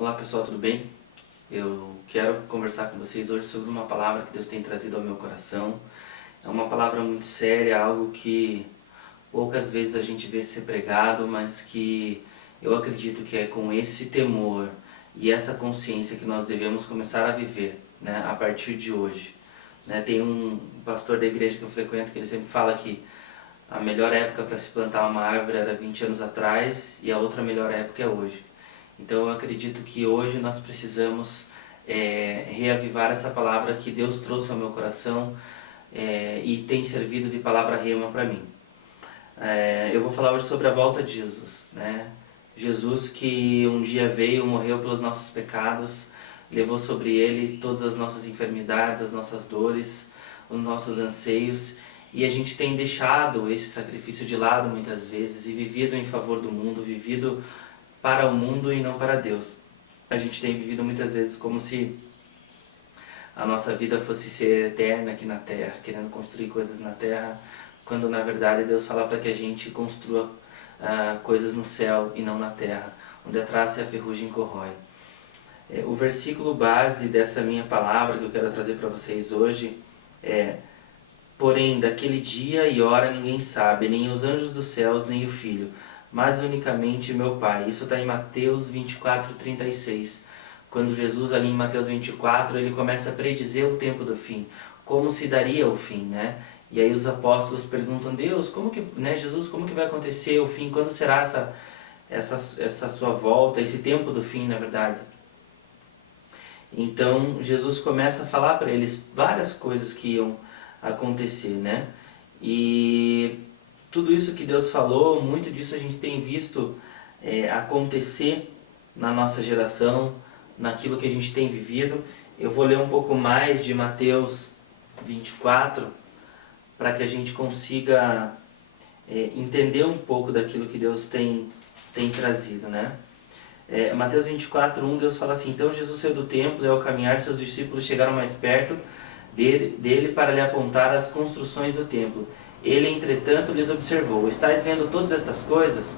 Olá pessoal, tudo bem? Eu quero conversar com vocês hoje sobre uma palavra que Deus tem trazido ao meu coração. É uma palavra muito séria, algo que poucas vezes a gente vê ser pregado, mas que eu acredito que é com esse temor e essa consciência que nós devemos começar a viver, né, a partir de hoje. Tem um pastor da igreja que eu frequento que ele sempre fala que a melhor época para se plantar uma árvore era 20 anos atrás e a outra melhor época é hoje. Então eu acredito que hoje nós precisamos reavivar essa palavra que Deus trouxe ao meu coração e tem servido de palavra rema para mim. Eu vou falar hoje sobre a volta de Jesus, né? Jesus que um dia veio, morreu pelos nossos pecados, levou sobre ele todas as nossas enfermidades, as nossas dores, os nossos anseios, e a gente tem deixado esse sacrifício de lado muitas vezes e vivido em favor do mundo, vivido para o mundo e não para Deus. A gente tem vivido muitas vezes como se a nossa vida fosse ser eterna aqui na terra, querendo construir coisas na terra, quando na verdade Deus fala para que a gente construa coisas no céu e não na terra, onde a traça e a ferrugem corrói. O versículo base dessa minha palavra que eu quero trazer para vocês hoje é: porém, daquele dia e hora ninguém sabe, nem os anjos dos céus, nem o Filho, mas unicamente meu Pai. Isso está em Mateus 24:36. Quando Jesus, ali em Mateus 24, ele começa a predizer o tempo do fim, como se daria o fim, né? E aí os apóstolos perguntam: Deus, como que, né, Jesus, como que vai acontecer o fim? Quando será essa sua volta, esse tempo do fim, na verdade? Então Jesus começa a falar para eles várias coisas que iam acontecer, né? E tudo isso que Deus falou, muito disso a gente tem visto acontecer na nossa geração, naquilo que a gente tem vivido. Eu vou ler um pouco mais de Mateus 24, para que a gente consiga entender um pouco daquilo que Deus tem trazido, né? Mateus 24:1, Deus fala assim: então Jesus saiu do templo e ao caminhar seus discípulos chegaram mais perto dele para lhe apontar as construções do templo. Ele, entretanto, lhes observou: estáis vendo todas estas coisas?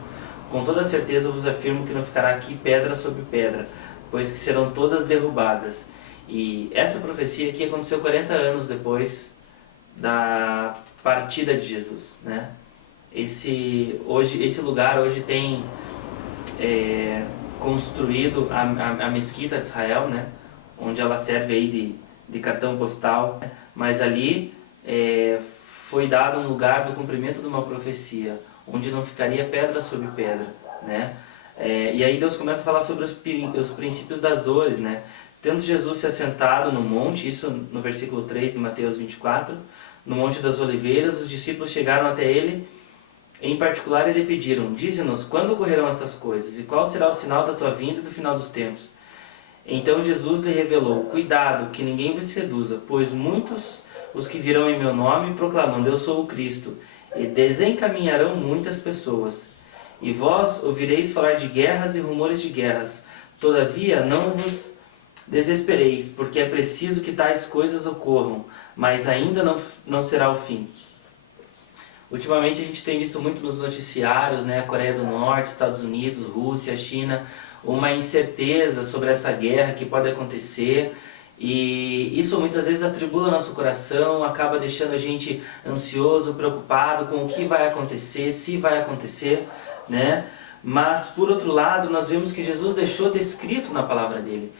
Com toda certeza vos afirmo que não ficará aqui pedra sobre pedra, pois que serão todas derrubadas. E essa profecia aqui aconteceu 40 anos depois da partida de Jesus, né? Esse lugar hoje tem construído a mesquita de Israel, né? Onde ela serve aí de cartão postal, né? Mas ali foi dado um lugar do cumprimento de uma profecia, onde não ficaria pedra sobre pedra, né? E aí Deus começa a falar sobre os princípios das dores, né? Tendo Jesus se assentado no monte, isso no versículo 3 de Mateus 24, no Monte das Oliveiras, os discípulos chegaram até ele. Em particular, lhe pediram: dize-nos, quando ocorrerão estas coisas, e qual será o sinal da tua vinda e do final dos tempos? Então Jesus lhe revelou: cuidado, que ninguém vos seduza, pois muitos os que virão em meu nome, proclamando: eu sou o Cristo, e desencaminharão muitas pessoas. E vós ouvireis falar de guerras e rumores de guerras. Todavia não vos desespereis, porque é preciso que tais coisas ocorram, mas ainda não será o fim. Ultimamente a gente tem visto muito nos noticiários, né, a Coreia do Norte, Estados Unidos, Rússia, China, uma incerteza sobre essa guerra que pode acontecer, e isso muitas vezes atribula nosso coração, acaba deixando a gente ansioso, preocupado com o que vai acontecer, se vai acontecer, né? Mas por outro lado, nós vemos que Jesus deixou descrito na palavra dele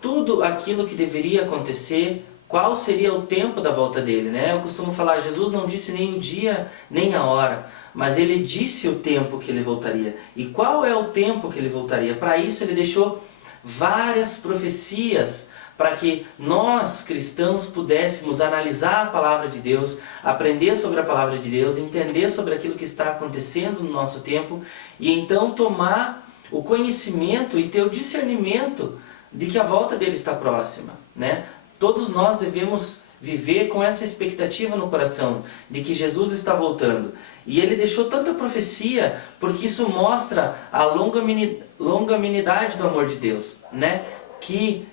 tudo aquilo que deveria acontecer, qual seria o tempo da volta dele, né? Eu costumo falar, Jesus não disse nem o dia, nem a hora, mas ele disse o tempo que ele voltaria. E qual é o tempo que ele voltaria? Para isso ele deixou várias profecias, para que nós, cristãos, pudéssemos analisar a palavra de Deus, aprender sobre a palavra de Deus, entender sobre aquilo que está acontecendo no nosso tempo, e então tomar o conhecimento e ter o discernimento de que a volta dele está próxima, né? Todos nós devemos viver com essa expectativa no coração, de que Jesus está voltando. E ele deixou tanta profecia, porque isso mostra a longanimidade do amor de Deus, né? Que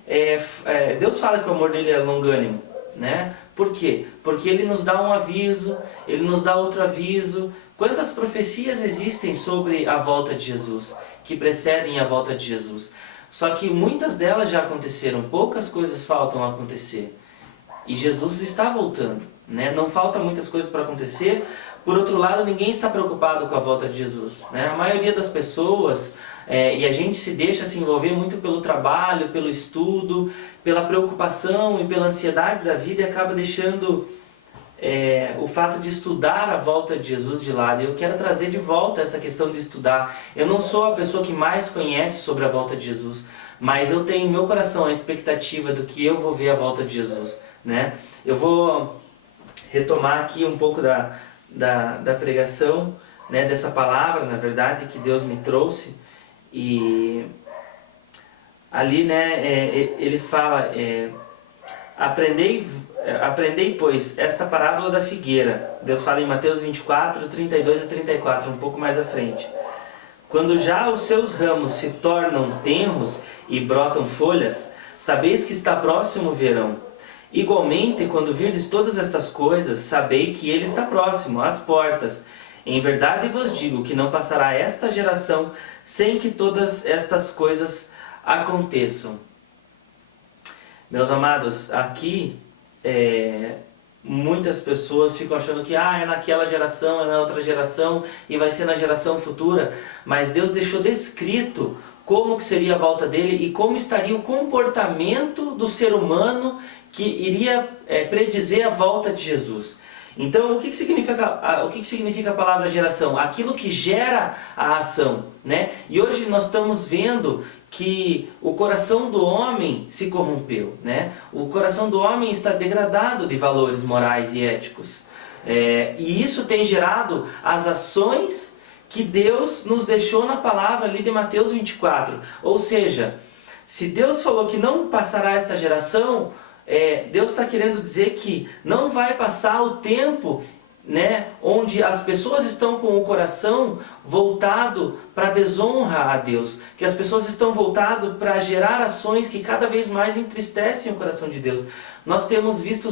Deus fala que o amor dele é longânimo, né? Por quê? Porque ele nos dá um aviso, ele nos dá outro aviso. Quantas profecias existem sobre a volta de Jesus, que precedem a volta de Jesus? Só que muitas delas já aconteceram, poucas coisas faltam acontecer. E Jesus está voltando, né? Não falta muitas coisas para acontecer. Por outro lado, ninguém está preocupado com a volta de Jesus, né? A maioria das pessoas, e a gente se deixa se envolver muito pelo trabalho, pelo estudo, pela preocupação e pela ansiedade da vida, e acaba deixando o fato de estudar a volta de Jesus de lado. Eu quero trazer de volta essa questão de estudar. Eu não sou a pessoa que mais conhece sobre a volta de Jesus, mas eu tenho em meu coração a expectativa do que eu vou ver a volta de Jesus, né? Eu vou retomar aqui um pouco da pregação, né, dessa palavra, na verdade, que Deus me trouxe. E ali, né, ele fala, aprendei, pois, esta parábola da figueira. Deus fala em Mateus 24, 32 a 34, um pouco mais à frente. Quando já os seus ramos se tornam tenros e brotam folhas, sabeis que está próximo o verão. Igualmente, quando virdes todas estas coisas, sabei que ele está próximo, às portas. Em verdade vos digo que não passará esta geração sem que todas estas coisas aconteçam. Meus amados, aqui muitas pessoas ficam achando que é naquela geração, é na outra geração e vai ser na geração futura. Mas Deus deixou descrito como que seria a volta dele e como estaria o comportamento do ser humano que iria predizer a volta de Jesus. Então, o que significa a palavra geração? Aquilo que gera a ação, né? E hoje nós estamos vendo que o coração do homem se corrompeu, né? O coração do homem está degradado de valores morais e éticos. E isso tem gerado as ações que Deus nos deixou na palavra ali de Mateus 24. Ou seja, se Deus falou que não passará esta geração, Deus está querendo dizer que não vai passar o tempo, né, onde as pessoas estão com o coração voltado para a desonra a Deus, que as pessoas estão voltado para gerar ações que cada vez mais entristecem o coração de Deus. Nós temos visto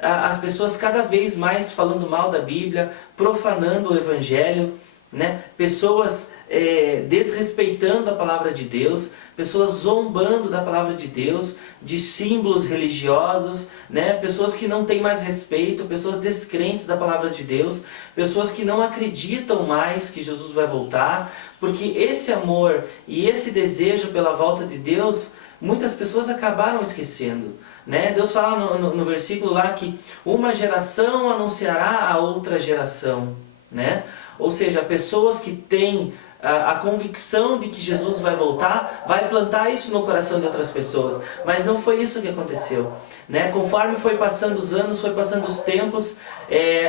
as pessoas cada vez mais falando mal da Bíblia, profanando o Evangelho, né? Pessoas desrespeitando a palavra de Deus, pessoas zombando da palavra de Deus, de símbolos religiosos, né? Pessoas que não têm mais respeito, pessoas descrentes da palavra de Deus, pessoas que não acreditam mais que Jesus vai voltar, porque esse amor e esse desejo pela volta de Deus, muitas pessoas acabaram esquecendo, né? Deus fala no versículo lá que uma geração anunciará a outra geração, né? Ou seja, pessoas que têm a convicção de que Jesus vai voltar, vai plantar isso no coração de outras pessoas. Mas não foi isso que aconteceu, né? Conforme foi passando os anos, foi passando os tempos,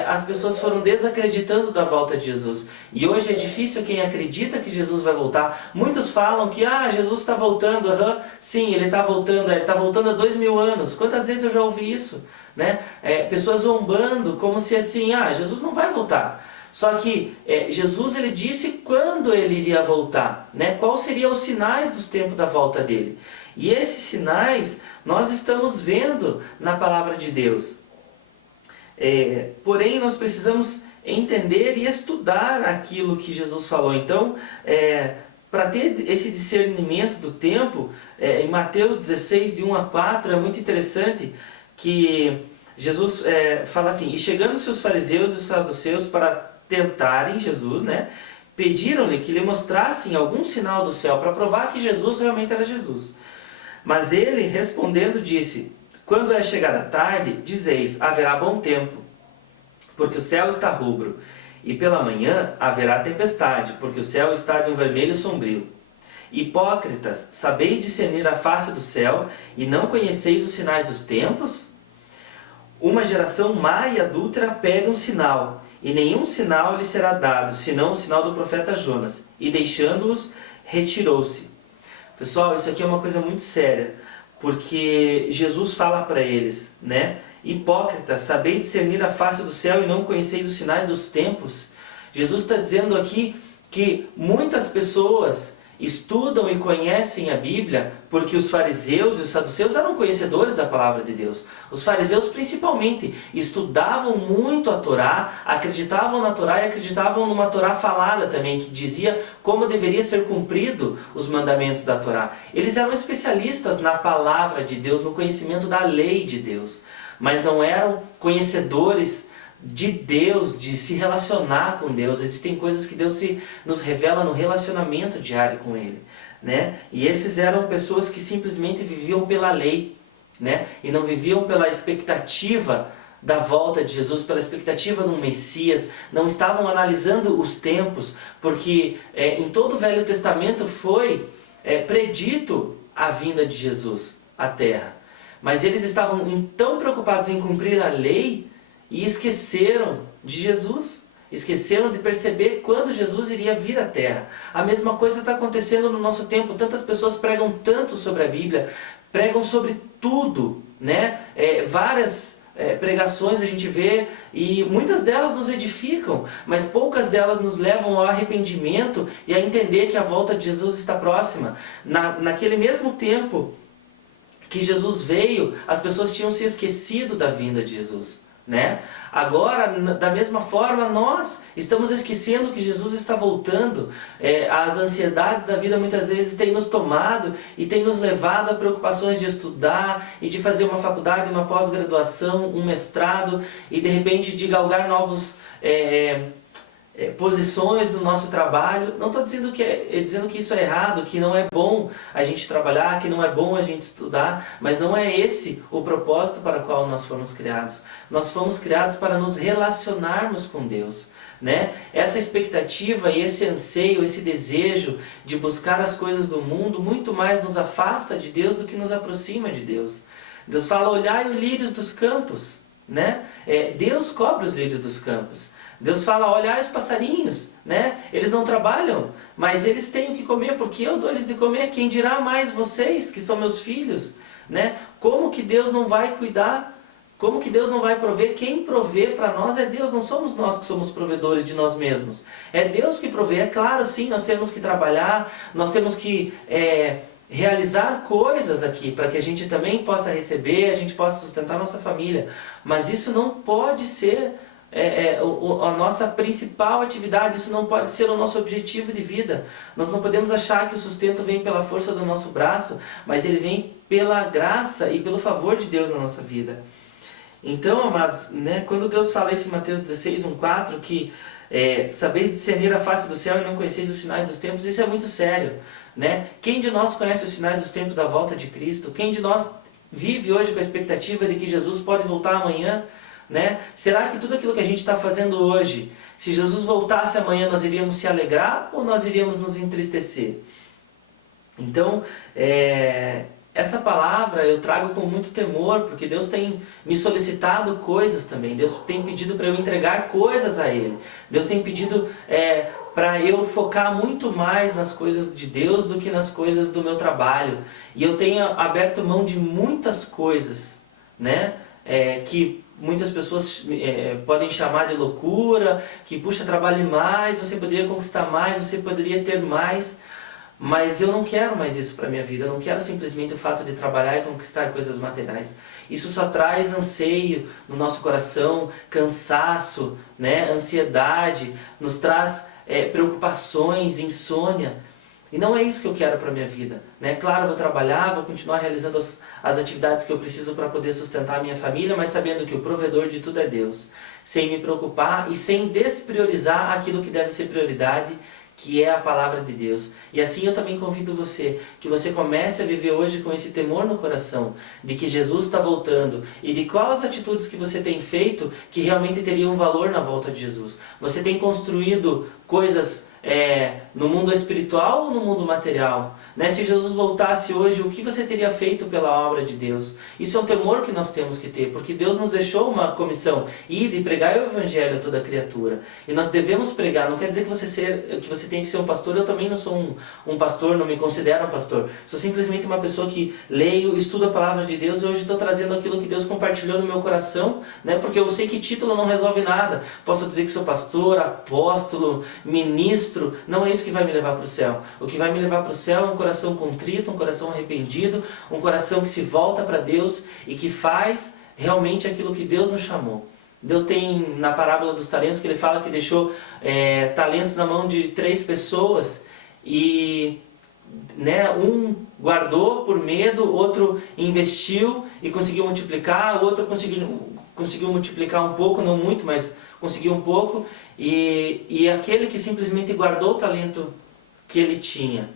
as pessoas foram desacreditando da volta de Jesus. E hoje é difícil quem acredita que Jesus vai voltar. Muitos falam que Jesus está voltando. Sim, ele está voltando, ele está voltando há 2000 anos. Quantas vezes eu já ouvi isso, né? Pessoas zombando como se assim, Jesus não vai voltar. Só que Jesus ele disse quando ele iria voltar, né? Quais seriam os sinais dos tempos da volta dele. E esses sinais nós estamos vendo na palavra de Deus. Porém, nós precisamos entender e estudar aquilo que Jesus falou. Então, para ter esse discernimento do tempo, em Mateus 16, de 1 a 4, é muito interessante que Jesus fala assim: e chegando-se os fariseus e os saduceus para tentarem Jesus, né, pediram-lhe que lhe mostrassem algum sinal do céu para provar que Jesus realmente era Jesus. Mas ele, respondendo, disse: quando é chegada a tarde, dizeis, haverá bom tempo, porque o céu está rubro, e pela manhã haverá tempestade, porque o céu está de um vermelho sombrio. Hipócritas, sabeis discernir a face do céu, e não conheceis os sinais dos tempos? Uma geração má e adúltera pede um sinal, e nenhum sinal lhe será dado, senão o sinal do profeta Jonas. E deixando-os, retirou-se. Pessoal, isso aqui é uma coisa muito séria, porque Jesus fala para eles, né? Hipócritas, sabeis discernir a face do céu e não conheceis os sinais dos tempos? Jesus está dizendo aqui que muitas pessoas estudam e conhecem a Bíblia, porque os fariseus e os saduceus eram conhecedores da palavra de Deus. Os fariseus principalmente estudavam muito a Torá, acreditavam na Torá e acreditavam numa Torá falada também, que dizia como deveria ser cumprido os mandamentos da Torá. Eles eram especialistas na palavra de Deus, no conhecimento da lei de Deus, mas não eram conhecedores de Deus, de se relacionar com Deus. Existem coisas que Deus nos revela no relacionamento diário com Ele, né? E esses eram pessoas que simplesmente viviam pela lei, né? E não viviam pela expectativa da volta de Jesus, pela expectativa de um Messias, não estavam analisando os tempos, porque em todo o Velho Testamento foi predito a vinda de Jesus à Terra. Mas eles estavam tão preocupados em cumprir a lei e esqueceram de Jesus, esqueceram de perceber quando Jesus iria vir à Terra. A mesma coisa está acontecendo no nosso tempo. Tantas pessoas pregam tanto sobre a Bíblia, pregam sobre tudo, né? Várias pregações a gente vê e muitas delas nos edificam, mas poucas delas nos levam ao arrependimento e a entender que a volta de Jesus está próxima. Naquele mesmo tempo que Jesus veio, as pessoas tinham se esquecido da vinda de Jesus, né? Agora, da mesma forma, nós estamos esquecendo que Jesus está voltando. As ansiedades da vida muitas vezes têm nos tomado e têm nos levado a preocupações de estudar e de fazer uma faculdade, uma pós-graduação, um mestrado e de repente de galgar novos posições no nosso trabalho. Não estou dizendo que isso é errado, que não é bom a gente trabalhar, que não é bom a gente estudar, mas não é esse o propósito para o qual nós fomos criados. Nós fomos criados para nos relacionarmos com Deus, né? Essa expectativa e esse anseio, esse desejo de buscar as coisas do mundo muito mais nos afasta de Deus do que nos aproxima de Deus. Deus fala: olhai os lírios dos campos, né? Deus cobre os lírios dos campos. Deus fala: olhai os passarinhos, né? Eles não trabalham, mas eles têm o que comer, porque eu dou eles de comer. Quem dirá mais vocês, que são meus filhos, né? Como que Deus não vai cuidar? Como que Deus não vai prover? Quem provê para nós é Deus, não somos nós que somos provedores de nós mesmos. É Deus que provê. É claro, sim, nós temos que trabalhar, nós temos que realizar coisas aqui para que a gente também possa receber, a gente possa sustentar a nossa família. Mas isso não pode ser a nossa principal atividade, isso não pode ser o nosso objetivo de vida. Nós não podemos achar que o sustento vem pela força do nosso braço, mas ele vem pela graça e pelo favor de Deus na nossa vida. Então, amados, né, quando Deus fala isso em Mateus 16, 1,4, que sabeis discernir a face do céu e não conheceis os sinais dos tempos, isso é muito sério, né? Quem de nós conhece os sinais dos tempos da volta de Cristo? Quem de nós vive hoje com a expectativa de que Jesus pode voltar amanhã? Né? Será que tudo aquilo que a gente está fazendo hoje, se Jesus voltasse amanhã, nós iríamos se alegrar ou nós iríamos nos entristecer? Então, essa palavra eu trago com muito temor, porque Deus tem me solicitado coisas também. Deus tem pedido para eu entregar coisas a Ele. Deus tem pedido para eu focar muito mais nas coisas de Deus do que nas coisas do meu trabalho. E eu tenho aberto mão de muitas coisas, né? Que muitas pessoas podem chamar de loucura, que puxa, trabalhe mais, você poderia conquistar mais, você poderia ter mais, mas eu não quero mais isso para a minha vida. Eu não quero simplesmente o fato de trabalhar e conquistar coisas materiais. Isso só traz anseio no nosso coração, cansaço, né? Ansiedade, nos traz preocupações, insônia. E não é isso que eu quero para a minha vida, né? Claro, eu vou trabalhar, vou continuar realizando as atividades que eu preciso para poder sustentar a minha família, mas sabendo que o provedor de tudo é Deus. Sem me preocupar e sem despriorizar aquilo que deve ser prioridade, que é a palavra de Deus. E assim eu também convido você, que você comece a viver hoje com esse temor no coração, de que Jesus está voltando, e de quais atitudes que você tem feito que realmente teriam valor na volta de Jesus. Você tem construído coisas no mundo espiritual ou no mundo material? Né? Se Jesus voltasse hoje, o que você teria feito pela obra de Deus? Isso é um temor que nós temos que ter, porque Deus nos deixou uma comissão, ir e pregar o Evangelho a toda criatura. E nós devemos pregar. Não quer dizer que você tem que ser um pastor. Eu também não sou um pastor, não me considero um pastor. Sou simplesmente uma pessoa que leio, estudo a palavra de Deus, e hoje estou trazendo aquilo que Deus compartilhou no meu coração, né? Porque eu sei que título não resolve nada. Posso dizer que sou pastor, apóstolo, ministro, frustro, não é isso que vai me levar para o céu. O que vai me levar para o céu é um coração contrito, um coração arrependido, um coração que se volta para Deus e que faz realmente aquilo que Deus nos chamou. Deus tem na parábola dos talentos que ele fala que deixou talentos na mão de 3 pessoas e um guardou por medo, outro investiu e conseguiu multiplicar, outro conseguiu multiplicar um pouco, não muito, mas conseguiu um pouco, e aquele que simplesmente guardou o talento que ele tinha,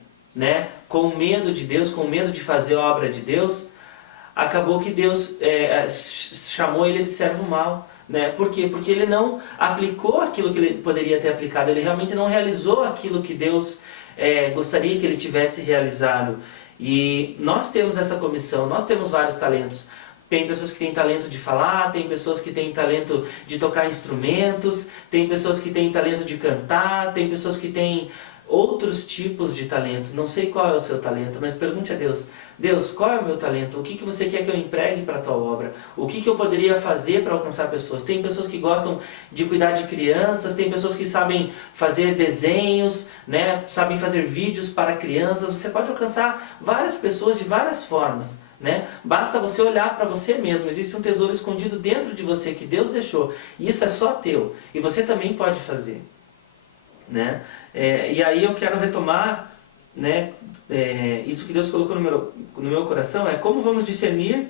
com medo de Deus, com medo de fazer a obra de Deus, acabou que Deus chamou ele de servo mau. Por quê? Porque ele não aplicou aquilo que ele poderia ter aplicado, ele realmente não realizou aquilo que Deus gostaria que ele tivesse realizado. E nós temos essa comissão, nós temos vários talentos. Tem pessoas que têm talento de falar, tem pessoas que têm talento de tocar instrumentos, tem pessoas que têm talento de cantar, tem pessoas que têm outros tipos de talento. Não sei qual é o seu talento, mas pergunte a Deus: Deus, qual é o meu talento? O que você quer que eu empregue para a tua obra? O que eu poderia fazer para alcançar pessoas? Tem pessoas que gostam de cuidar de crianças, tem pessoas que sabem fazer desenhos, sabem fazer vídeos para crianças. Você pode alcançar várias pessoas de várias formas. Basta você olhar para você mesmo. Existe um tesouro escondido dentro de você que Deus deixou, e isso é só teu, e você também pode fazer. E aí eu quero retomar isso que Deus colocou no meu coração, é como vamos discernir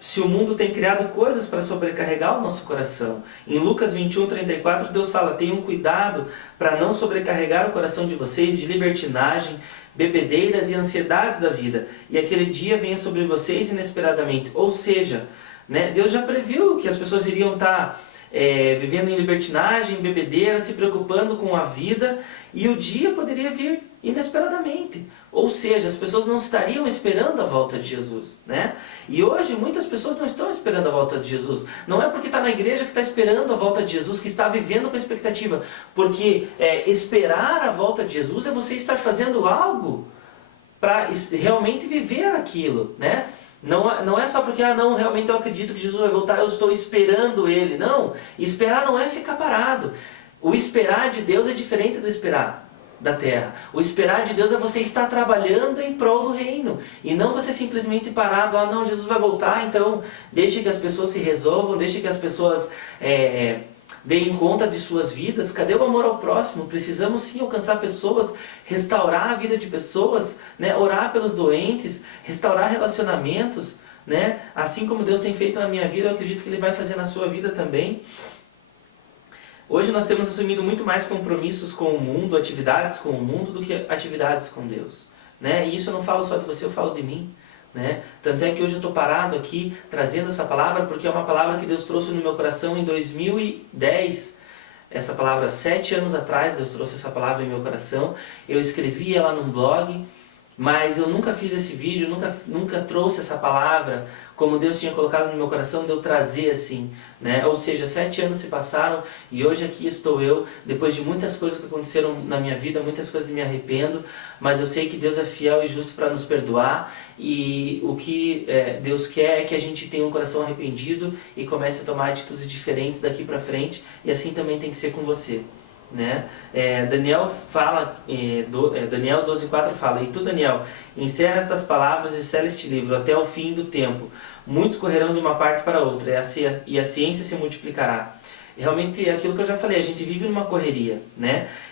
se o mundo tem criado coisas para sobrecarregar o nosso coração. Em Lucas 21:34, Deus fala: tenham cuidado para não sobrecarregar o coração de vocês de libertinagem, bebedeiras e ansiedades da vida, e aquele dia venha sobre vocês inesperadamente. Ou seja, Deus já previu que as pessoas iriam estar vivendo em libertinagem, bebedeira, se preocupando com a vida, e o dia poderia vir inesperadamente. Ou seja, as pessoas não estariam esperando a volta de Jesus. E hoje muitas pessoas não estão esperando a volta de Jesus. Não é porque está na igreja que está esperando a volta de Jesus, que está vivendo com expectativa. Porque esperar a volta de Jesus é você estar fazendo algo para realmente viver aquilo. Não é só porque, realmente eu acredito que Jesus vai voltar, eu estou esperando Ele. Não, esperar não é ficar parado. O esperar de Deus é diferente do esperar da terra. O esperar de Deus é você estar trabalhando em prol do reino. E não você simplesmente parado, não, Jesus vai voltar, então deixe que as pessoas se resolvam, deixe que as pessoas deem conta de suas vidas. Cadê o amor ao próximo? Precisamos sim alcançar pessoas, restaurar a vida de pessoas, orar pelos doentes, restaurar relacionamentos, assim como Deus tem feito na minha vida, eu acredito que Ele vai fazer na sua vida também. Hoje nós temos assumido muito mais compromissos com o mundo, atividades com o mundo, do que atividades com Deus. E isso eu não falo só de você, eu falo de mim. Tanto é que hoje eu estou parado aqui trazendo essa palavra, porque é uma palavra que Deus trouxe no meu coração em 2010. Essa palavra, 7 anos atrás, Deus trouxe essa palavra em meu coração. Eu escrevi ela num blog, mas eu nunca fiz esse vídeo, nunca trouxe essa palavra como Deus tinha colocado no meu coração, de eu trazer assim. Ou seja, 7 anos se passaram e hoje aqui estou eu, depois de muitas coisas que aconteceram na minha vida, muitas coisas me arrependo, mas eu sei que Deus é fiel e justo para nos perdoar, e o que Deus quer é que a gente tenha um coração arrependido e comece a tomar atitudes diferentes daqui para frente, e assim também tem que ser com você. Daniel fala, Daniel 12:4 fala: e tu, Daniel, encerra estas palavras e sela este livro até o fim do tempo. Muitos correrão de uma parte para outra, e a ciência se multiplicará. Realmente é aquilo que eu já falei, a gente vive numa correria,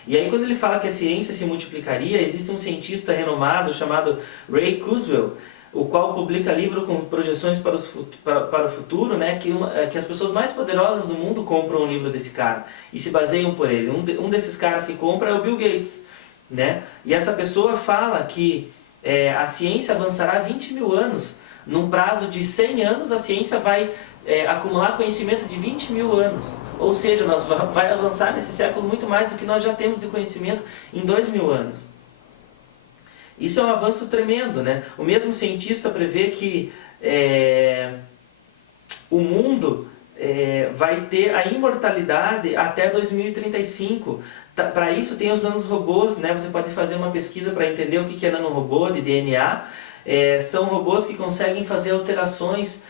E aí quando ele fala que a ciência se multiplicaria, existe um cientista renomado chamado Ray Kurzweil, o qual publica livro com projeções para o futuro, que as pessoas mais poderosas do mundo compram um livro desse cara e se baseiam por ele. Um desses caras que compra é o Bill Gates. E essa pessoa fala que a ciência avançará 20 mil anos. Num prazo de 100 anos, a ciência vai acumular conhecimento de 20 mil anos. Ou seja, nós vai avançar nesse século muito mais do que nós já temos de conhecimento em 2.000 anos. Isso é um avanço tremendo, O mesmo cientista prevê que o mundo vai ter a imortalidade até 2035. Para isso tem os nanorobôs, Você pode fazer uma pesquisa para entender o que é nanorobô, de DNA. São robôs que conseguem fazer alterações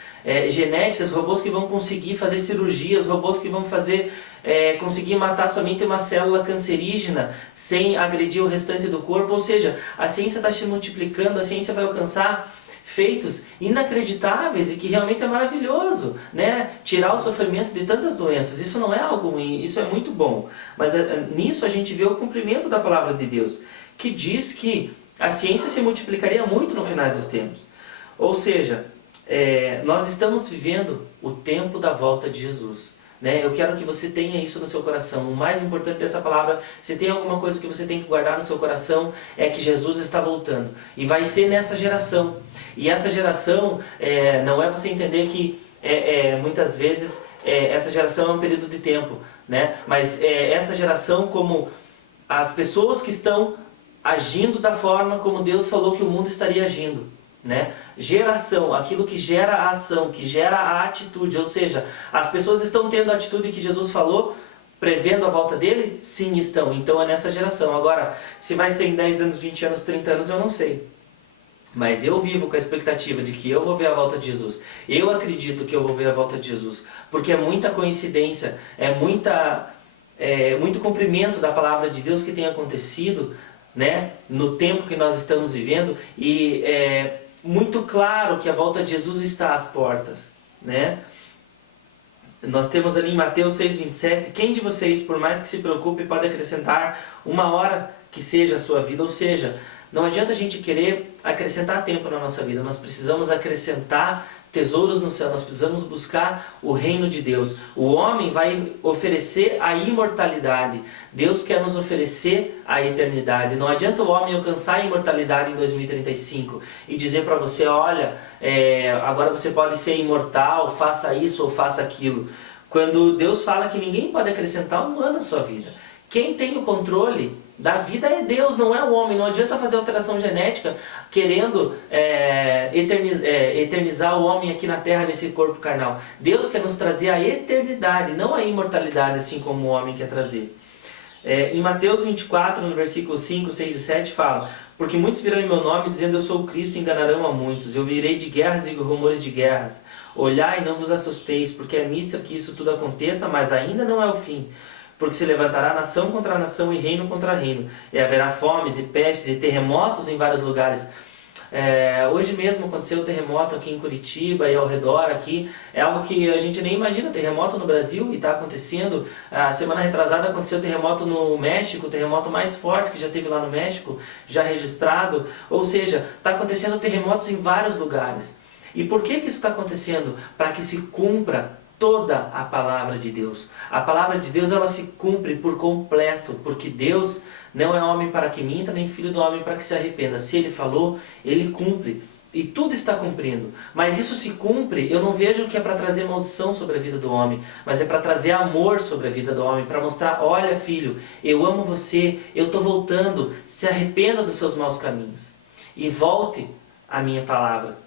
genéticas, robôs que vão conseguir fazer cirurgias, robôs que vão fazer conseguir matar somente uma célula cancerígena sem agredir o restante do corpo. Ou seja, a ciência está se multiplicando, a ciência vai alcançar feitos inacreditáveis e que realmente é maravilhoso, né? Tirar o sofrimento de tantas doenças. Isso não é algo ruim, isso é muito bom. Mas nisso a gente vê o cumprimento da palavra de Deus, que diz que a ciência se multiplicaria muito no final dos tempos. Ou seja, nós estamos vivendo o tempo da volta de Jesus. Eu quero que você tenha isso no seu coração. O mais importante dessa palavra, se tem alguma coisa que você tem que guardar no seu coração, é que Jesus está voltando. E vai ser nessa geração. E essa geração, não é você entender que muitas vezes essa geração é um período de tempo, né? Mas essa geração como as pessoas que estão agindo da forma como Deus falou que o mundo estaria agindo. Geração, aquilo que gera a ação, que gera a atitude, ou seja, as pessoas estão tendo a atitude que Jesus falou, prevendo a volta dele? Sim, estão. Então é nessa geração. Agora, se vai ser em 10 anos, 20 anos, 30 anos, eu não sei. Mas eu vivo com a expectativa de que eu vou ver a volta de Jesus. Eu acredito que eu vou ver a volta de Jesus, porque é muita coincidência, muito cumprimento da palavra de Deus que tem acontecido, no tempo que nós estamos vivendo, e muito claro que a volta de Jesus está às portas, Nós temos ali em Mateus 6,27, quem de vocês, por mais que se preocupe, pode acrescentar uma hora que seja a sua vida? Ou seja, não adianta a gente querer acrescentar tempo na nossa vida, nós precisamos acrescentar tesouros no céu, nós precisamos buscar o reino de Deus. O homem vai oferecer a imortalidade, Deus quer nos oferecer a eternidade. Não adianta o homem alcançar a imortalidade em 2035 e dizer para você, olha, agora você pode ser imortal, faça isso ou faça aquilo. Quando Deus fala que ninguém pode acrescentar um ano à sua vida. Quem tem o controle da vida é Deus, não é o homem. Não adianta fazer alteração genética querendo eternizar o homem aqui na terra nesse corpo carnal. Deus quer nos trazer a eternidade, não a imortalidade, assim como o homem quer trazer. Em Mateus 24, no versículo 5, 6 e 7 fala: porque muitos virão em meu nome dizendo eu sou o Cristo e enganarão a muitos. Eu virei de guerras e rumores de guerras. Olhai e não vos assusteis, porque é mister que isso tudo aconteça, mas ainda não é o fim. Porque se levantará nação contra nação e reino contra reino, e haverá fomes e pestes e terremotos em vários lugares. Hoje mesmo aconteceu um terremoto aqui em Curitiba e ao redor aqui, é algo que a gente nem imagina, terremoto no Brasil, e está acontecendo. A semana retrasada aconteceu terremoto no México, o terremoto mais forte que já teve lá no México, já registrado. Ou seja, está acontecendo terremotos em vários lugares. E por que isso está acontecendo? Para que se cumpra toda a palavra de Deus. A palavra de Deus, ela se cumpre por completo, porque Deus não é homem para que minta, nem filho do homem para que se arrependa. Se Ele falou, Ele cumpre. E tudo está cumprindo. Mas isso se cumpre, eu não vejo que é para trazer maldição sobre a vida do homem, mas é para trazer amor sobre a vida do homem, para mostrar, olha filho, eu amo você, eu estou voltando, se arrependa dos seus maus caminhos. E volte à minha palavra.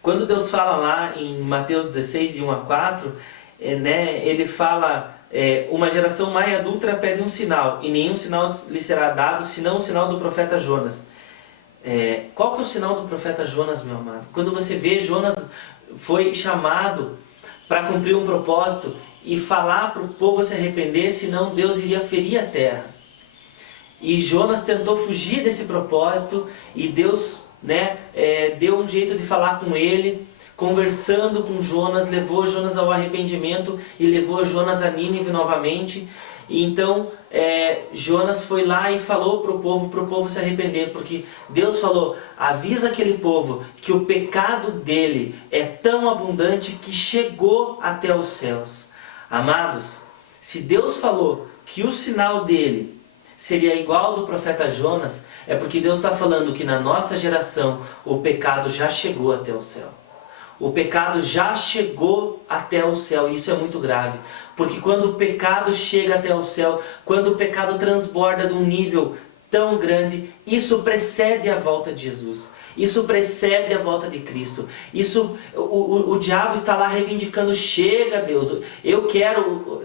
Quando Deus fala lá em Mateus 16, de 1 a 4, Ele fala, uma geração má e adúltera pede um sinal, e nenhum sinal lhe será dado, senão o sinal do profeta Jonas. Qual que é o sinal do profeta Jonas, meu amado? Quando você vê, Jonas foi chamado para cumprir um propósito e falar para o povo se arrepender, senão Deus iria ferir a terra. E Jonas tentou fugir desse propósito, e Deus deu um jeito de falar com ele, conversando com Jonas, levou Jonas ao arrependimento e levou Jonas a Nínive novamente. E então Jonas foi lá e falou para o povo se arrepender, porque Deus falou, avisa aquele povo que o pecado dele é tão abundante que chegou até os céus. Amados, se Deus falou que o sinal dele seria igual ao do profeta Jonas, é porque Deus está falando que na nossa geração o pecado já chegou até o céu. O pecado já chegou até o céu, e isso é muito grave. Porque quando o pecado chega até o céu, quando o pecado transborda de um nível tão grande, isso precede a volta de Jesus. Isso precede a volta de Cristo. O diabo está lá reivindicando, chega Deus, eu quero,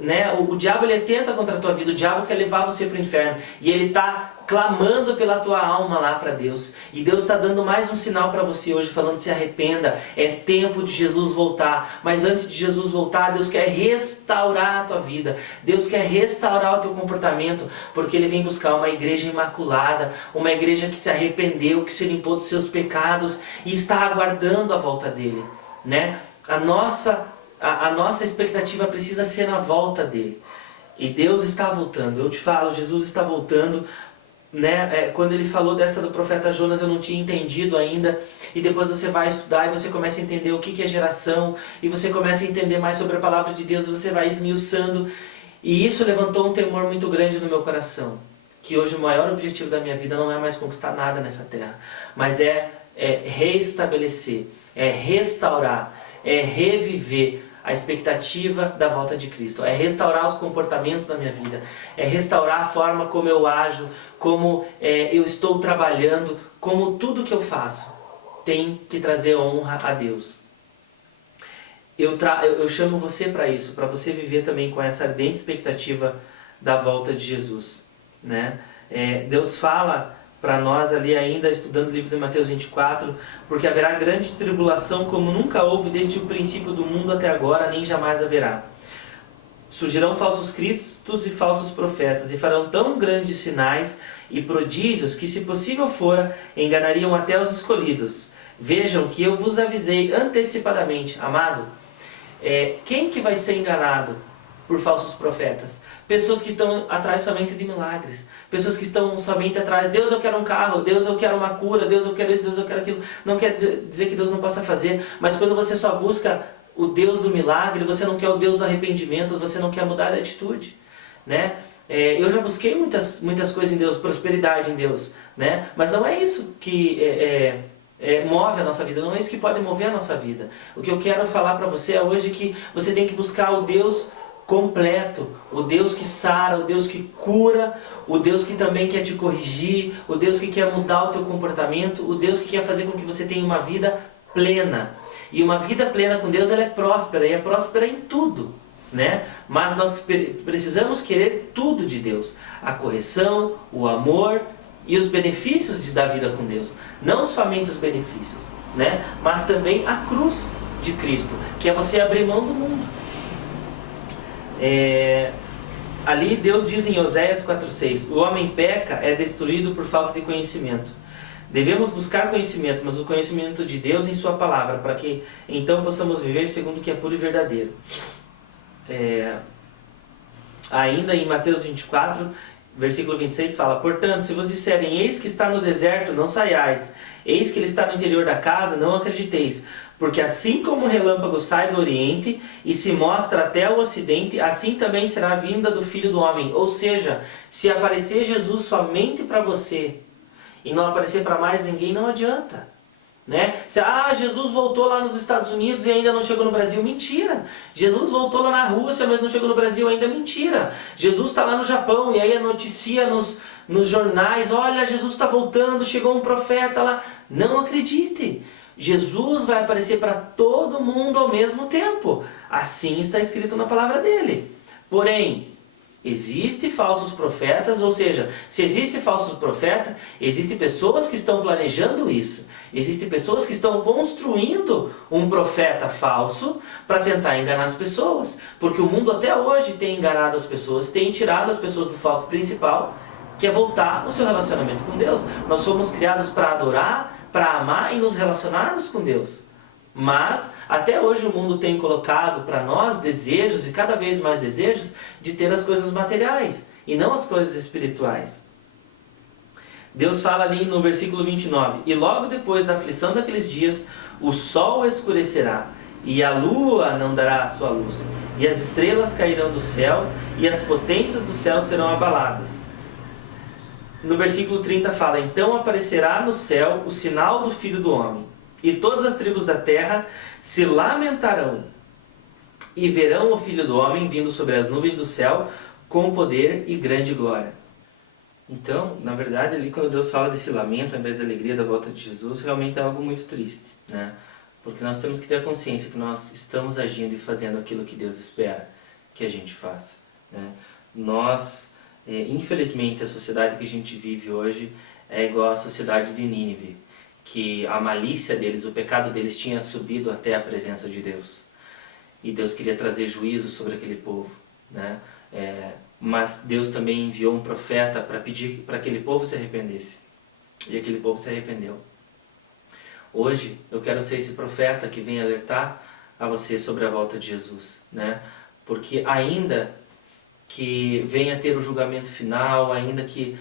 o diabo ele tenta contra a tua vida, o diabo quer levar você para o inferno, e ele está clamando pela tua alma lá para Deus. E Deus está dando mais um sinal para você hoje, falando: se arrependa, é tempo de Jesus voltar. Mas antes de Jesus voltar, Deus quer restaurar a tua vida. Deus quer restaurar o teu comportamento, porque Ele vem buscar uma igreja imaculada, uma igreja que se arrependeu, que se limpou dos seus pecados e está aguardando a volta dEle, né? A nossa expectativa precisa ser na volta dEle. E Deus está voltando. Eu te falo, Jesus está voltando, né? Quando Ele falou dessa do profeta Jonas, eu não tinha entendido ainda. E depois você vai estudar e você começa a entender o que é geração. E você começa a entender mais sobre a palavra de Deus. Você vai esmiuçando. E isso levantou um temor muito grande no meu coração. Que hoje o maior objetivo da minha vida não é mais conquistar nada nessa terra, mas é reestabelecer, é restaurar, é reviver a expectativa da volta de Cristo, é restaurar os comportamentos da minha vida, é restaurar a forma como eu ajo, como eu estou trabalhando, como tudo que eu faço tem que trazer honra a Deus. Eu chamo você para isso, para você viver também com essa ardente expectativa da volta de Jesus, né? Deus fala para nós ali ainda, estudando o livro de Mateus 24, porque haverá grande tribulação como nunca houve desde o princípio do mundo até agora, nem jamais haverá. Surgirão falsos cristos e falsos profetas, e farão tão grandes sinais e prodígios que, se possível for, enganariam até os escolhidos. Vejam que eu vos avisei antecipadamente. Amado, quem que vai ser enganado por falsos profetas? Pessoas que estão atrás somente de milagres. Pessoas que estão somente atrás: Deus, eu quero um carro, Deus, eu quero uma cura, Deus, eu quero isso, Deus, eu quero aquilo. Não quer dizer que Deus não possa fazer, mas quando você só busca o Deus do milagre, você não quer o Deus do arrependimento, você não quer mudar de atitude, né? Eu já busquei muitas coisas em Deus, prosperidade em Deus, né? Mas não é isso que move a nossa vida, não é isso que pode mover a nossa vida. O que eu quero falar para você hoje é que você tem que buscar o Deus completo, o Deus que sara, o Deus que cura, o Deus que também quer te corrigir, o Deus que quer mudar o teu comportamento, o Deus que quer fazer com que você tenha uma vida plena. E uma vida plena com Deus, ela é próspera, e é próspera em tudo, né? Mas nós precisamos querer tudo de Deus: a correção, o amor e os benefícios da vida com Deus. Não somente os benefícios, né? Mas também a cruz de Cristo, que é você abrir mão do mundo. Ali Deus diz em Oséias 4,6: o homem peca, é destruído por falta de conhecimento. Devemos buscar conhecimento, mas o conhecimento de Deus em sua palavra, para que então possamos viver segundo o que é puro e verdadeiro. Ainda em Mateus 24, versículo 26 fala: portanto, se vos disserem, eis que está no deserto, não saiais, eis que ele está no interior da casa, não acrediteis. Porque assim como o relâmpago sai do oriente e se mostra até o ocidente, assim também será a vinda do Filho do Homem. Ou seja, se aparecer Jesus somente para você e não aparecer para mais ninguém, não adianta, né? Jesus voltou lá nos Estados Unidos e ainda não chegou no Brasil. Mentira! Jesus voltou lá na Rússia, mas não chegou no Brasil ainda. Mentira! Jesus está lá no Japão e aí noticia nos jornais: olha, Jesus está voltando, chegou um profeta lá. Não acredite! Jesus vai aparecer para todo mundo ao mesmo tempo. Assim está escrito na palavra dele. Porém, existem falsos profetas, ou seja, se existe falsos profetas, existem pessoas que estão planejando isso. Existem pessoas que estão construindo um profeta falso para tentar enganar as pessoas. Porque o mundo até hoje tem enganado as pessoas, tem tirado as pessoas do foco principal, que é voltar no seu relacionamento com Deus. Nós somos criados para adorar, para amar e nos relacionarmos com Deus. Mas até hoje o mundo tem colocado para nós desejos, e cada vez mais desejos, de ter as coisas materiais e não as coisas espirituais. Deus fala ali no versículo 29: e logo depois da aflição daqueles dias, o sol escurecerá, e a lua não dará a sua luz, e as estrelas cairão do céu, e as potências do céu serão abaladas. No versículo 30 fala: então aparecerá no céu o sinal do Filho do Homem, e todas as tribos da terra se lamentarão, e verão o Filho do Homem vindo sobre as nuvens do céu, com poder e grande glória. Então, na verdade, ali quando Deus fala desse lamento, ao invés da alegria da volta de Jesus, realmente é algo muito triste, né? Porque nós temos que ter a consciência que nós estamos agindo e fazendo aquilo que Deus espera que a gente faça, né? Nós Infelizmente, a sociedade que a gente vive hoje é igual à sociedade de Nínive, que a malícia deles, o pecado deles tinha subido até a presença de Deus. E Deus queria trazer juízo sobre aquele povo, né? Mas Deus também enviou um profeta para pedir para aquele povo se arrependesse. E aquele povo se arrependeu. Hoje eu quero ser esse profeta que vem alertar a você sobre a volta de Jesus, né? Porque ainda que venha ter o julgamento final, ainda que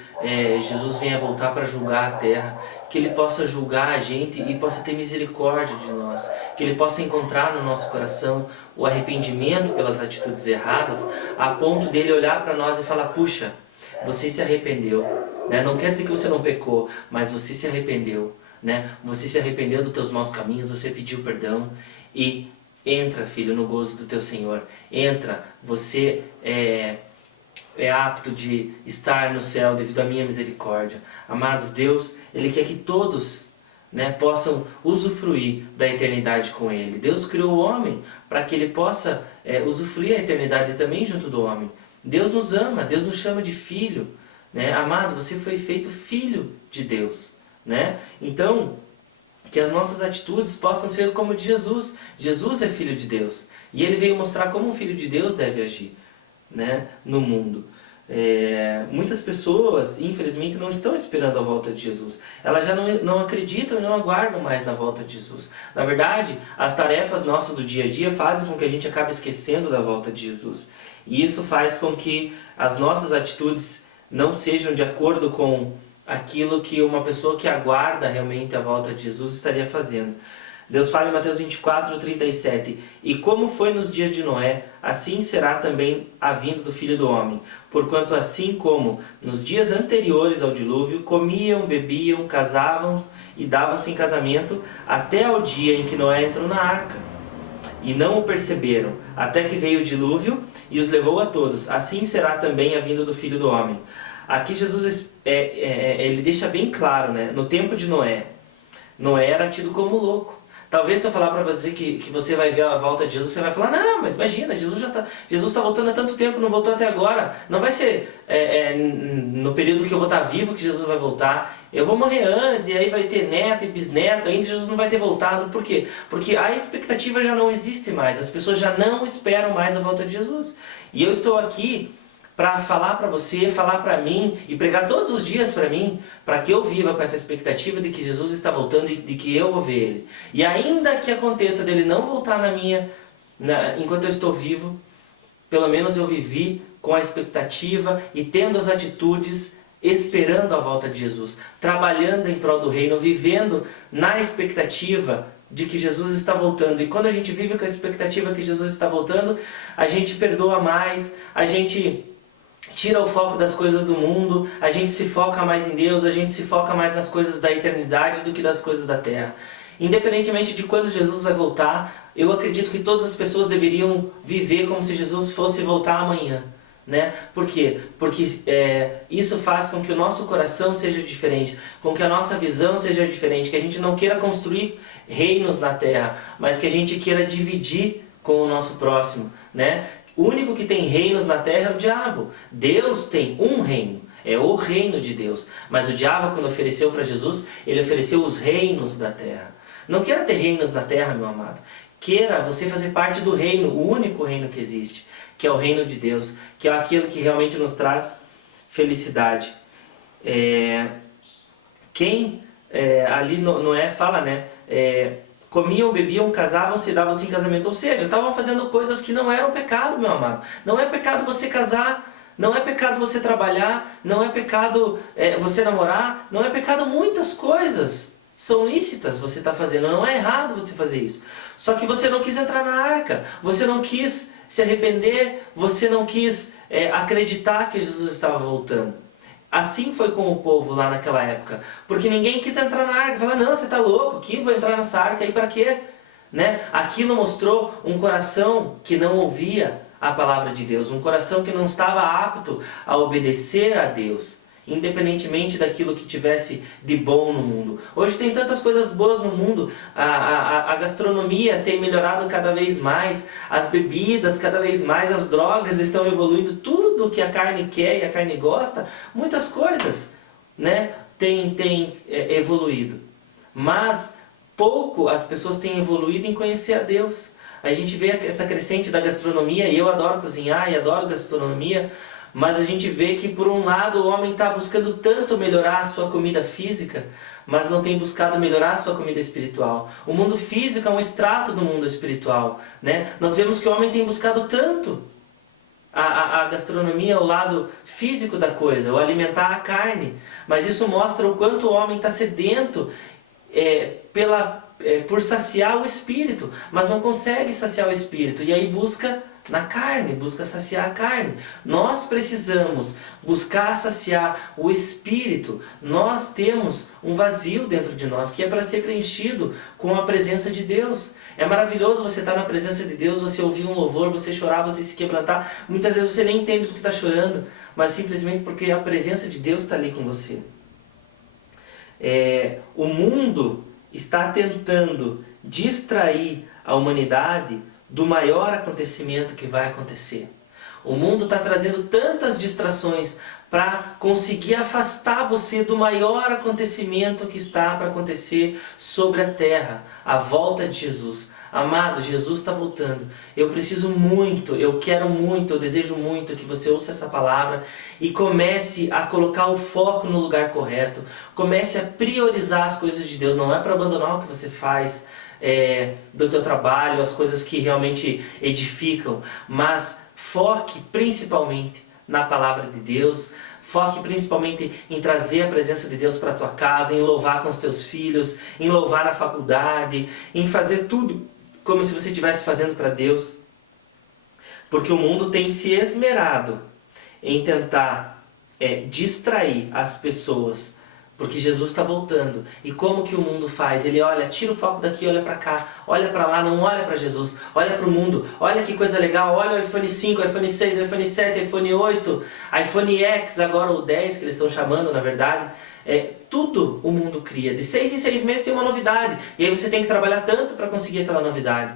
Jesus venha voltar para julgar a terra, que Ele possa julgar a gente e possa ter misericórdia de nós, que Ele possa encontrar no nosso coração o arrependimento pelas atitudes erradas, a ponto dele olhar para nós e falar: puxa, você se arrependeu, né? Não quer dizer que você não pecou, mas você se arrependeu, né? Você se arrependeu dos teus maus caminhos, você pediu perdão e entra, filho, no gozo do teu Senhor. Entra, você é apto de estar no céu devido à minha misericórdia. Amados, Deus, Ele quer que todos, né, possam usufruir da eternidade com Ele. Deus criou o homem para que ele possa usufruir a eternidade também junto do homem. Deus nos ama, Deus nos chama de filho, né? Amado, você foi feito filho de Deus, né? Então, que as nossas atitudes possam ser como de Jesus. Jesus é filho de Deus. E Ele veio mostrar como um filho de Deus deve agir, né, no mundo. Muitas pessoas, infelizmente, não estão esperando a volta de Jesus. Elas já não acreditam e não aguardam mais na volta de Jesus. Na verdade, as tarefas nossas do dia a dia fazem com que a gente acabe esquecendo da volta de Jesus. E isso faz com que as nossas atitudes não sejam de acordo com aquilo que uma pessoa que aguarda realmente a volta de Jesus estaria fazendo. Deus fala em Mateus 24:37, e como foi nos dias de Noé, assim será também a vinda do Filho do Homem. Porquanto assim como nos dias anteriores ao dilúvio, comiam, bebiam, casavam e davam-se em casamento, até ao dia em que Noé entrou na arca. E não o perceberam, até que veio o dilúvio e os levou a todos. Assim será também a vinda do Filho do Homem. Aqui Jesus ele deixa bem claro, né? No tempo de Noé, Noé era tido como louco. Talvez se eu falar para você que você vai ver a volta de Jesus, você vai falar: não, mas imagina, Jesus está voltando há tanto tempo, não voltou até agora. Não vai ser no período que eu vou estar vivo que Jesus vai voltar. Eu vou morrer antes, e aí vai ter neto e bisneto, ainda Jesus não vai ter voltado. Por quê? Porque a expectativa já não existe mais, as pessoas já não esperam mais a volta de Jesus. E eu estou aqui para falar para você, falar para mim e pregar todos os dias para mim, para que eu viva com essa expectativa de que Jesus está voltando e de que eu vou ver Ele. E ainda que aconteça dele não voltar enquanto eu estou vivo, pelo menos eu vivi com a expectativa e tendo as atitudes esperando a volta de Jesus, trabalhando em prol do reino, vivendo na expectativa de que Jesus está voltando. E quando a gente vive com a expectativa que Jesus está voltando, a gente perdoa mais, a gente tira o foco das coisas do mundo, a gente se foca mais em Deus, a gente se foca mais nas coisas da eternidade do que das coisas da terra. Independentemente de quando Jesus vai voltar, eu acredito que todas as pessoas deveriam viver como se Jesus fosse voltar amanhã, né? Por quê? Porque isso faz com que o nosso coração seja diferente, com que a nossa visão seja diferente, que a gente não queira construir reinos na terra, mas que a gente queira dividir com o nosso próximo, né? O único que tem reinos na terra é o diabo. Deus tem um reino, é o reino de Deus. Mas o diabo, quando ofereceu para Jesus, ele ofereceu os reinos da terra. Não queira ter reinos na terra, meu amado. Queira você fazer parte do reino, o único reino que existe, que é o reino de Deus, que é aquilo que realmente nos traz felicidade. Ali Noé fala, né? Comiam, bebiam, casavam-se e davam-se em casamento. Ou seja, estavam fazendo coisas que não eram pecado, meu amado. Não é pecado você casar, não é pecado você trabalhar, não é pecado você namorar, não é pecado muitas coisas. São lícitas você está fazendo, não é errado você fazer isso. Só que você não quis entrar na arca, você não quis se arrepender, você não quis acreditar que Jesus estava voltando. Assim foi com o povo lá naquela época, porque ninguém quis entrar na arca. Falaram: não, você está louco, que vou entrar nessa arca aí para quê? Né? Aquilo mostrou um coração que não ouvia a palavra de Deus, um coração que não estava apto a obedecer a Deus. independentemente daquilo que tivesse de bom no mundo. Hoje tem tantas coisas boas no mundo, a gastronomia tem melhorado cada vez mais, as bebidas cada vez mais, as drogas estão evoluindo, tudo que a carne quer e a carne gosta, muitas coisas, né, tem evoluído. Mas pouco as pessoas têm evoluído em conhecer a Deus. A gente vê essa crescente da gastronomia, e eu adoro cozinhar e adoro gastronomia, mas a gente vê que por um lado o homem está buscando tanto melhorar a sua comida física, mas não tem buscado melhorar a sua comida espiritual. O mundo físico é um extrato do mundo espiritual, né? Nós vemos que o homem tem buscado tanto a gastronomia, o lado físico da coisa, o alimentar a carne, mas isso mostra o quanto o homem está sedento por saciar o espírito, mas não consegue saciar o espírito, e aí busca na carne, busca saciar a carne. Nós precisamos buscar saciar o espírito. Nós temos um vazio dentro de nós que é para ser preenchido com a presença de Deus. É maravilhoso você estar na presença de Deus, você ouvir um louvor, você chorar, você se quebrantar. Muitas vezes você nem entende do que está chorando, mas simplesmente porque a presença de Deus está ali com você. O mundo está tentando distrair a humanidade do maior acontecimento que vai acontecer. O mundo está trazendo tantas distrações para conseguir afastar você do maior acontecimento que está para acontecer sobre a terra, a volta de Jesus. Amado, Jesus está voltando. Eu preciso muito, eu quero muito, eu desejo muito que você ouça essa palavra e comece a colocar o foco no lugar correto. Comece a priorizar as coisas de Deus. Não é para abandonar o que você faz do teu trabalho, as coisas que realmente edificam, mas foque principalmente na palavra de Deus. Foque principalmente em trazer a presença de Deus para a tua casa, em louvar com os teus filhos, em louvar na faculdade, em fazer tudo como se você estivesse fazendo para Deus. Porque o mundo tem se esmerado em tentar distrair as pessoas, porque Jesus está voltando. E como que o mundo faz? Ele olha, tira o foco daqui, olha para cá, olha para lá, não olha para Jesus, olha para o mundo, olha que coisa legal, olha o iPhone 5, iPhone 6, iPhone 7, iPhone 8, iPhone X, agora o 10 que eles estão chamando na verdade. Tudo o mundo cria, de 6 em 6 meses tem uma novidade, e aí você tem que trabalhar tanto para conseguir aquela novidade.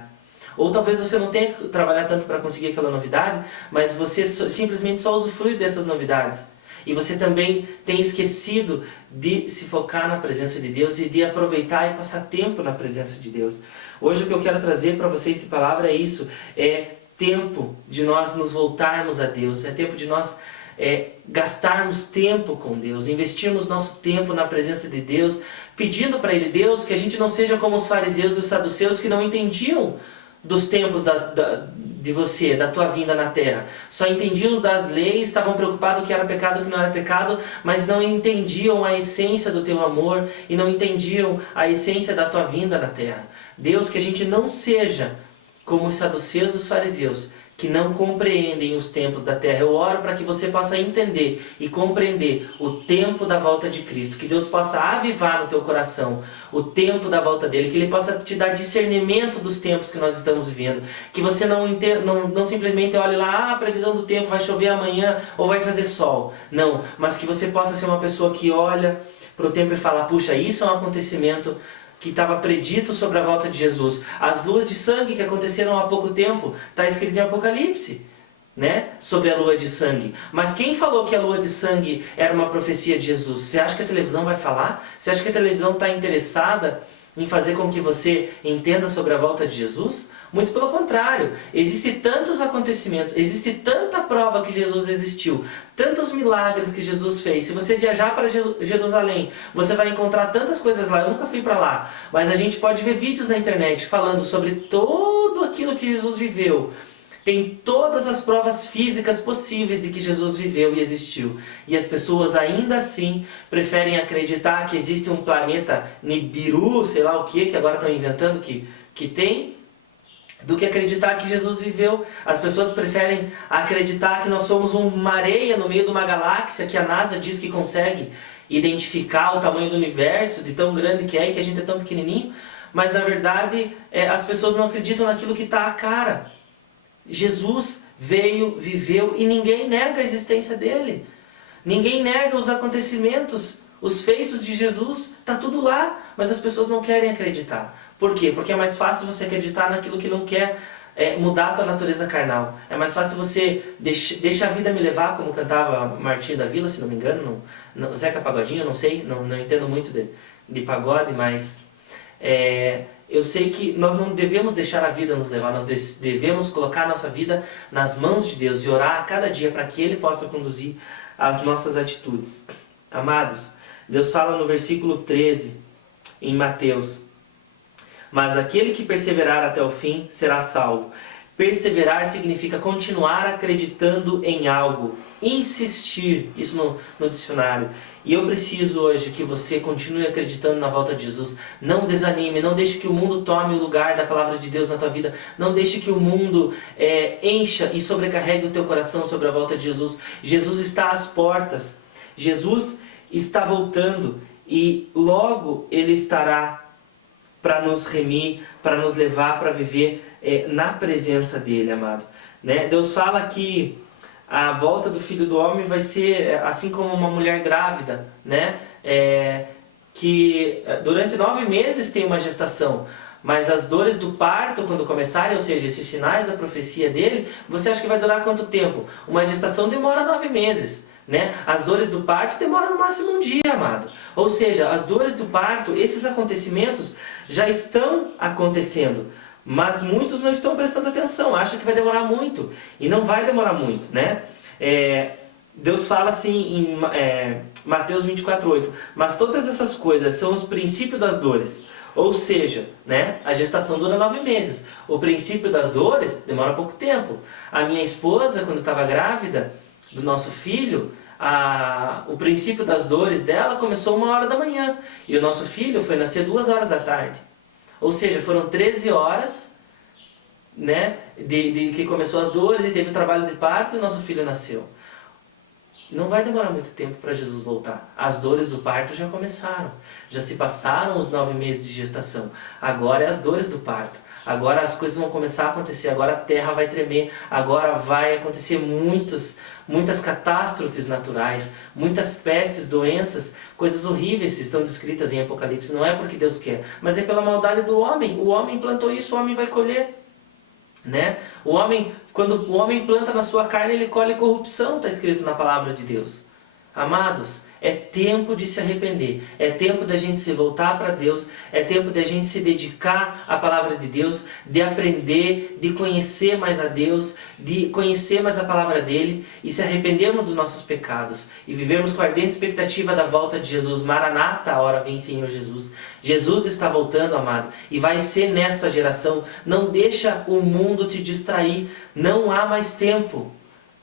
Ou talvez você não tenha que trabalhar tanto para conseguir aquela novidade, mas você simplesmente só usufrui dessas novidades. E você também tem esquecido de se focar na presença de Deus e de aproveitar e passar tempo na presença de Deus. Hoje o que eu quero trazer para vocês de palavra é isso. É tempo de nós nos voltarmos a Deus. É tempo de nós gastarmos tempo com Deus. Investirmos nosso tempo na presença de Deus. Pedindo para Ele, Deus, que a gente não seja como os fariseus e os saduceus que não entendiam dos tempos de você, da tua vinda na terra. Só entendiam das leis, estavam preocupados o que era pecado e o que não era pecado, mas não entendiam a essência do teu amor e não entendiam a essência da tua vinda na terra. Deus, que a gente não seja como os saduceus e os fariseus, que não compreendem os tempos da terra. Eu oro para que você possa entender e compreender o tempo da volta de Cristo. Que Deus possa avivar no teu coração o tempo da volta dele. Que Ele possa te dar discernimento dos tempos que nós estamos vivendo. Que você não simplesmente olhe lá, a previsão do tempo, vai chover amanhã ou vai fazer sol. Não, mas que você possa ser uma pessoa que olha para o tempo e fala, puxa, isso é um acontecimento que estava predito sobre a volta de Jesus. As luas de sangue que aconteceram há pouco tempo, está escrito em Apocalipse, né? Sobre a lua de sangue. Mas quem falou que a lua de sangue era uma profecia de Jesus? Você acha que a televisão vai falar? Você acha que a televisão está interessada em fazer com que você entenda sobre a volta de Jesus? Muito pelo contrário, existem tantos acontecimentos, existe tanta prova que Jesus existiu, tantos milagres que Jesus fez. Se você viajar para Jerusalém, você vai encontrar tantas coisas lá. Eu nunca fui para lá, mas a gente pode ver vídeos na internet falando sobre tudo aquilo que Jesus viveu. Tem todas as provas físicas possíveis de que Jesus viveu e existiu. E as pessoas ainda assim preferem acreditar que existe um planeta Nibiru, sei lá o que agora estão inventando que tem, do que acreditar que Jesus viveu. As pessoas preferem acreditar que nós somos uma areia no meio de uma galáxia que a NASA diz que consegue identificar o tamanho do universo, de tão grande que é e que a gente é tão pequenininho. Mas na verdade as pessoas não acreditam naquilo que está à cara. Jesus veio, viveu e ninguém nega a existência dele. Ninguém nega os acontecimentos, os feitos de Jesus, está tudo lá, mas as pessoas não querem acreditar. Por quê? Porque é mais fácil você acreditar naquilo que não quer mudar a tua natureza carnal. É mais fácil você deixa a vida me levar, como cantava Martinho da Vila, se não me engano, Zeca Pagodinho, eu não sei, não entendo muito de pagode, mas eu sei que nós não devemos deixar a vida nos levar, nós devemos colocar a nossa vida nas mãos de Deus e orar a cada dia para que Ele possa conduzir as nossas atitudes. Amados, Deus fala no versículo 13, em Mateus: mas aquele que perseverar até o fim será salvo. Perseverar significa continuar acreditando em algo, insistir, isso no dicionário. E eu preciso hoje que você continue acreditando na volta de Jesus. Não desanime, não deixe que o mundo tome o lugar da palavra de Deus na tua vida. Não deixe que o mundo encha e sobrecarregue o teu coração sobre a volta de Jesus. Jesus está às portas, Jesus está voltando e logo Ele estará para nos remir, para nos levar para viver na presença dEle, amado. Né? Deus fala que a volta do Filho do Homem vai ser assim como uma mulher grávida, né? Que durante 9 meses tem uma gestação, mas as dores do parto, quando começarem, ou seja, esses sinais da profecia dele, você acha que vai durar quanto tempo? Uma gestação demora 9 meses. Né? As dores do parto demoram no máximo um dia, amado. Ou seja, as dores do parto, esses acontecimentos já estão acontecendo, mas muitos não estão prestando atenção, acham que vai demorar muito, e não vai demorar muito, né? Deus fala assim em Mateus 24:8, mas todas essas coisas são os princípios das dores. Ou seja, né, a gestação dura 9 meses, o princípio das dores demora pouco tempo. A minha esposa, quando estava grávida do nosso filho, o princípio das dores dela começou 1h da manhã. E o nosso filho foi nascer 2h da tarde. Ou seja, foram 13 horas, né, de que começou as dores e teve o trabalho de parto e o nosso filho nasceu. Não vai demorar muito tempo para Jesus voltar. As dores do parto já começaram. Já se passaram os 9 meses de gestação. Agora é as dores do parto. Agora as coisas vão começar a acontecer. Agora a terra vai tremer. Agora vai acontecer muitas catástrofes naturais. Muitas pestes, doenças, coisas horríveis que estão descritas em Apocalipse. Não é porque Deus quer, mas é pela maldade do homem. O homem plantou isso, o homem vai colher. Né? Quando o homem planta na sua carne, ele colhe corrupção, está escrito na palavra de Deus. Amados, é tempo de se arrepender, é tempo da gente se voltar para Deus, é tempo da gente se dedicar à palavra de Deus, de aprender, de conhecer mais a Deus, de conhecer mais a palavra dele e se arrependermos dos nossos pecados e vivermos com a ardente expectativa da volta de Jesus. Maranata, a hora vem, Senhor Jesus. Jesus está voltando, amado, e vai ser nesta geração. Não deixa o mundo te distrair, não há mais tempo.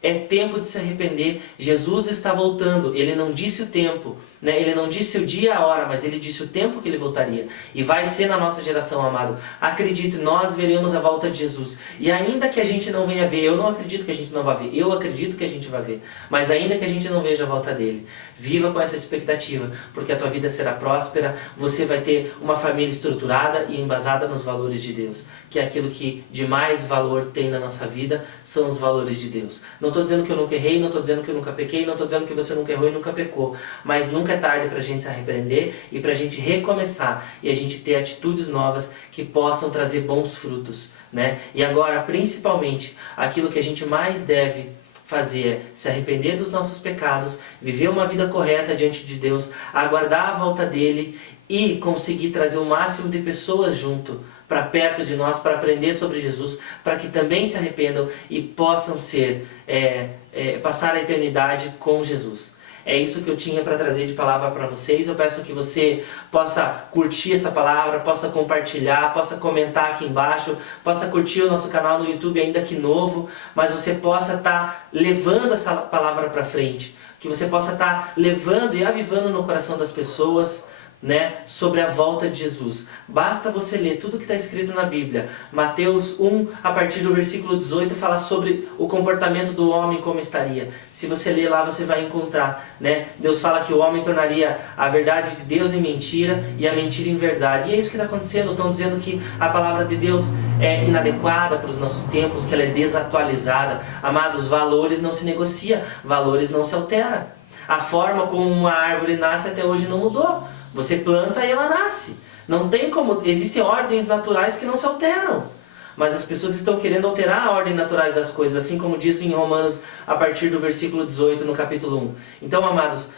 É tempo de se arrepender. Jesus está voltando. Ele não disse o tempo, né? Ele não disse o dia e a hora, mas ele disse o tempo que ele voltaria. E vai ser na nossa geração, amado. Acredite, nós veremos a volta de Jesus. E ainda que a gente não venha ver, eu não acredito que a gente não vai ver. Eu acredito que a gente vai ver. Mas ainda que a gente não veja a volta dele, viva com essa expectativa, porque a tua vida será próspera. Você vai ter uma família estruturada e embasada nos valores de Deus. Que é aquilo que de mais valor tem na nossa vida, são os valores de Deus. Não estou dizendo que eu nunca errei, não estou dizendo que eu nunca pequei, não estou dizendo que você nunca errou e nunca pecou. Mas nunca é tarde para a gente se arrepender e para a gente recomeçar e a gente ter atitudes novas que possam trazer bons frutos, né? E agora, principalmente, aquilo que a gente mais deve fazer é se arrepender dos nossos pecados, viver uma vida correta diante de Deus, aguardar a volta dele e conseguir trazer o máximo de pessoas junto para perto de nós, para aprender sobre Jesus, para que também se arrependam e possam passar a eternidade com Jesus. É isso que eu tinha para trazer de palavra para vocês. Eu peço que você possa curtir essa palavra, possa compartilhar, possa comentar aqui embaixo, possa curtir o nosso canal no YouTube, ainda que novo, mas você possa estar levando essa palavra para frente, que você possa estar levando e avivando no coração das pessoas, né, sobre a volta de Jesus. Basta você ler tudo que está escrito na Bíblia. Mateus 1, a partir do versículo 18, fala sobre o comportamento do homem como estaria. Se você ler lá, você vai encontrar, né? Deus fala que o homem tornaria a verdade de Deus em mentira e a mentira em verdade. E é isso que está acontecendo. Estão dizendo que a palavra de Deus é inadequada para os nossos tempos, que ela é desatualizada. Amados, valores não se negocia, valores não se altera. A forma como uma árvore nasce até hoje não mudou. Você planta e ela nasce. Não tem como... Existem ordens naturais que não se alteram. Mas as pessoas estão querendo alterar a ordem naturais das coisas, assim como diz em Romanos, a partir do versículo 18, no capítulo 1. Então, amados,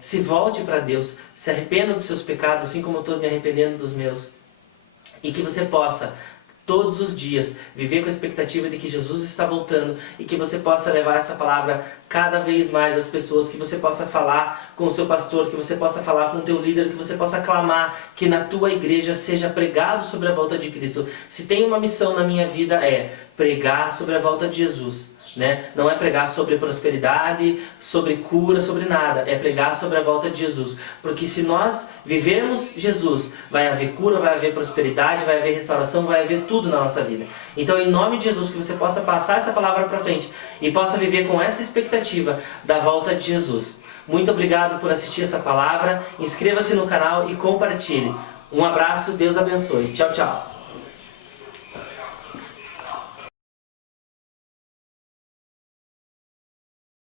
se volte para Deus, se arrependa dos seus pecados, assim como eu estou me arrependendo dos meus. E que você possa, todos os dias, viver com a expectativa de que Jesus está voltando e que você possa levar essa palavra cada vez mais às pessoas, que você possa falar com o seu pastor, que você possa falar com o teu líder, que você possa clamar que na tua igreja seja pregado sobre a volta de Cristo. Se tem uma missão na minha vida é pregar sobre a volta de Jesus. Né? Não é pregar sobre prosperidade, sobre cura, sobre nada. É pregar sobre a volta de Jesus. Porque se nós vivermos Jesus, vai haver cura, vai haver prosperidade, vai haver restauração, vai haver tudo na nossa vida. Então, em nome de Jesus, que você possa passar essa palavra para frente e possa viver com essa expectativa da volta de Jesus. Muito obrigado por assistir essa palavra. Inscreva-se no canal e compartilhe. Um abraço, Deus abençoe. Tchau, tchau.